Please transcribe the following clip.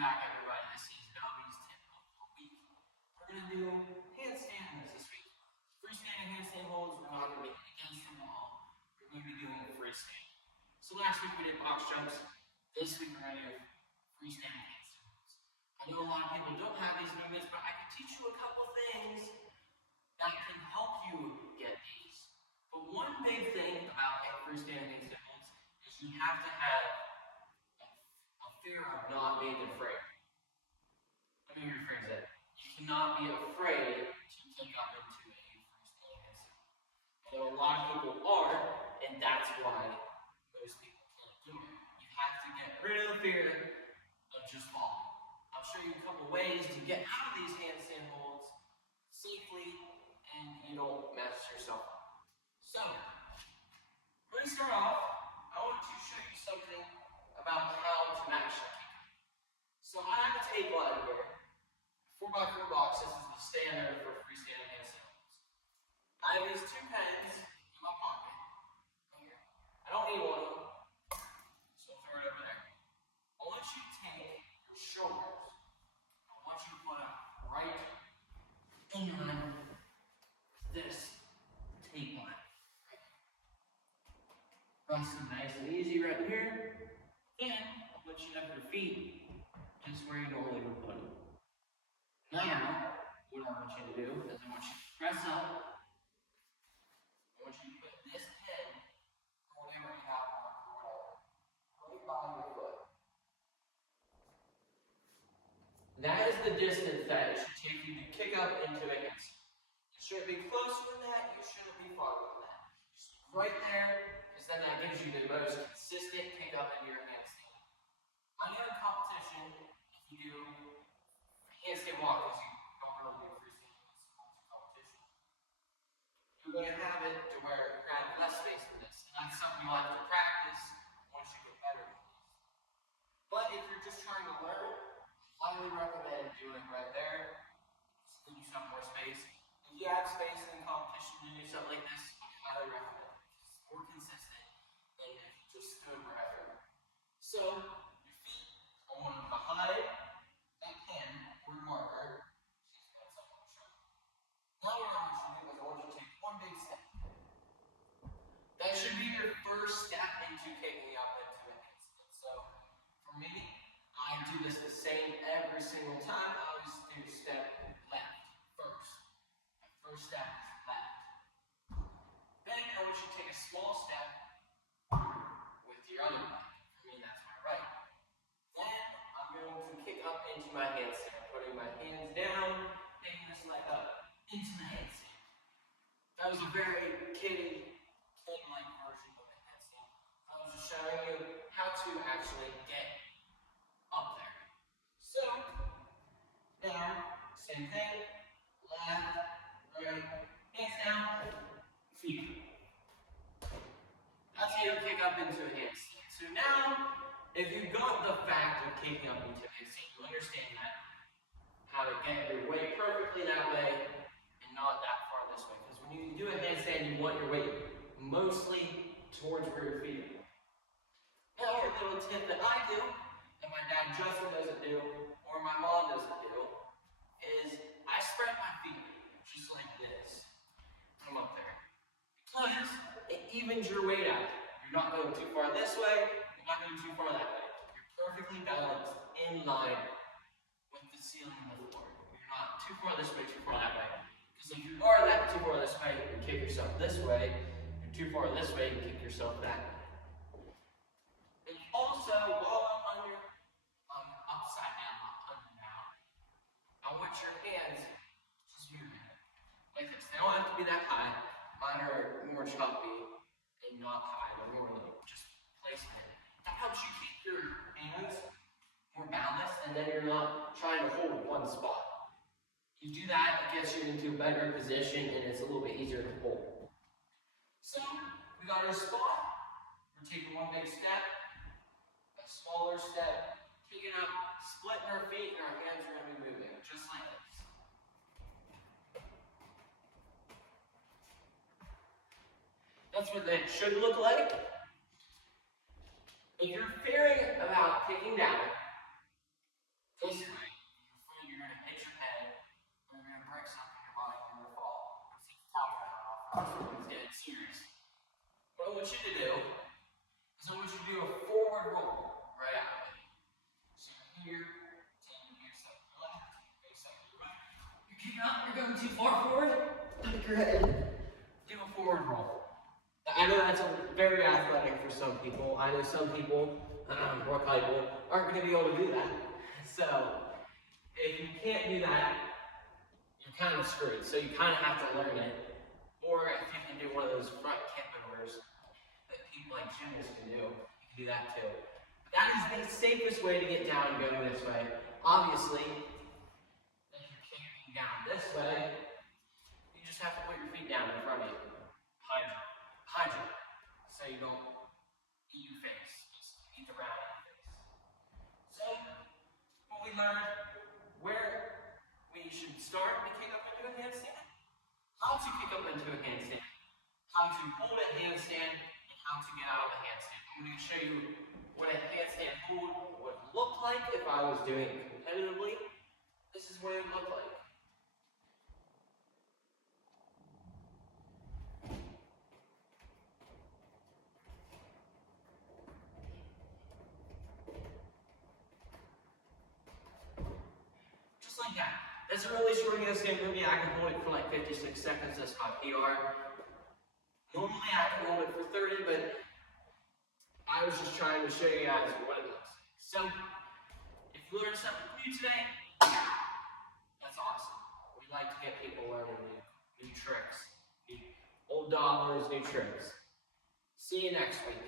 back, everybody. This is Dubby's tip of the week. We're going to do handstands this week. Freestanding handstand holds. We're not going to be against the wall. We're going to be doing freestanding. So last week we did box jumps. This week we're going to do freestanding handstand holds. I know a lot of people don't have these movements, but I can teach you a couple things that can help you get these. But one big thing about freestanding handstand holds is you have to have fear of not being afraid. Let me rephrase that. You cannot be afraid to kick up into a freestanding handstand. I know a lot of people are, and that's why most people can't do it. You have to get rid of the fear of just falling. I'll show you a couple ways to get out of these handstand holds safely and you don't mess yourself up. So, we're going to start off. I want to show you something about how to actually kick up. So I have a tape line here, 4x4 box. This is the standard for freestanding handstand holds. I have these two pens in my pocket. Here. I don't need one of them, so I'll throw it over there. I want you to take your shoulders. I want you to put it right in line with this tape line. Nice and easy right here. And I'll put you up your feet just where you normally would put them. Now, what I want you to do is I want you to press up. I want you to put this pen, or whatever you have on, right by your foot. That is the distance that it should take you to kick up into a handstand. You shouldn't be closer than that, you shouldn't be farther than that. Just right there, because then that gives you the most consistent kick up into your handstand. On any competition, if you do handstand walk, because you don't really do freestanding competition, you're going to have it to where you have less space for this. And that's something you'll have to practice once you get better at these. But if you're just trying to learn, I highly recommend doing it right there. Just give you some more space. If you have space in competition to do something like this, I highly recommend it. It's more consistent than if you just stood right there. So, I want them behind that pen or marker. Now what I want you to do is I want you to take one big step. That should be your first step into kicking up into a handstand. So for me, I do this the same every single time. I always do step left first. My first step is left. Then I want you to take a small step with your other leg. For me, that's my right. Then I'm going to kick up into my handstand, putting my hands down, picking this leg up into the handstand. That was a very kid-like version of a handstand. I was just showing you how to actually get up there. So, now, same thing, left, right, hands down, feet. That's how you kick up into a handstand. So now, if you got the fact of kicking up into a handstand, you understand that, how to get your weight perfectly that way and not that far this way. Because when you do a handstand, you want your weight mostly towards where your feet are. Now, a little tip that I do, and my dad Justin doesn't do, or my mom doesn't do, is I spread my feet just like this. Come up there. Because it evens your weight out. You're not going too far this way, you're not going too far that way. You're perfectly balanced in line with the ceiling and the floor. You're not too far this way, too far that way. Because if you are too far this way, you kick yourself this way. If you're too far this way, you kick yourself that way. And also, while I'm upside down, not under down, I want your hands just moving like this. They don't have to be that high. Mine are more choppy and not high, but more like just placing it. That helps you keep your hands more balanced, and then you're not trying to hold one spot. You do that, it gets you into a better position, and it's a little bit easier to hold. So, we got our spot. We're taking one big step, a smaller step, kicking up, splitting our feet, and our hands are going to be moving, just like this. That's what that should look like. If you're fearing about kicking down, want you to do is I want you to do a forward roll right out of it. So you're here, taking your step to your left, take step to your right. You're kicking up, you're going too far forward. Tuck your head. Do a forward roll. I know that's very athletic for some people. I know some people, more people, aren't going to be able to do that. So, if you can't do that, you're kind of screwed. So you kind of have to learn it. Or if you can do one of those front kick overs that people like gymnasts can do, you can do that too. But that is the safest way to get down going this way. Obviously, if you're kicking down this way, you just have to put your feet down in front of you. Behind you. So you don't eat your face. Just eat the ground in your face. So, what we learned, where we should start to kick up into a handstand, how to kick up into a handstand, how to hold a handstand, and how to get out of a handstand. I'm going to show you what a handstand hold would look like if I was doing it competitively. This is what it would look like. Like that. That's a really short handstand for me. I can hold it for like 56 seconds. That's my PR. Normally I can hold it for 30, but I was just trying to show you guys what it looks like. So, if you learned something new today, that's awesome. We like to get people learning new tricks, new old dollars, new tricks. See you next week.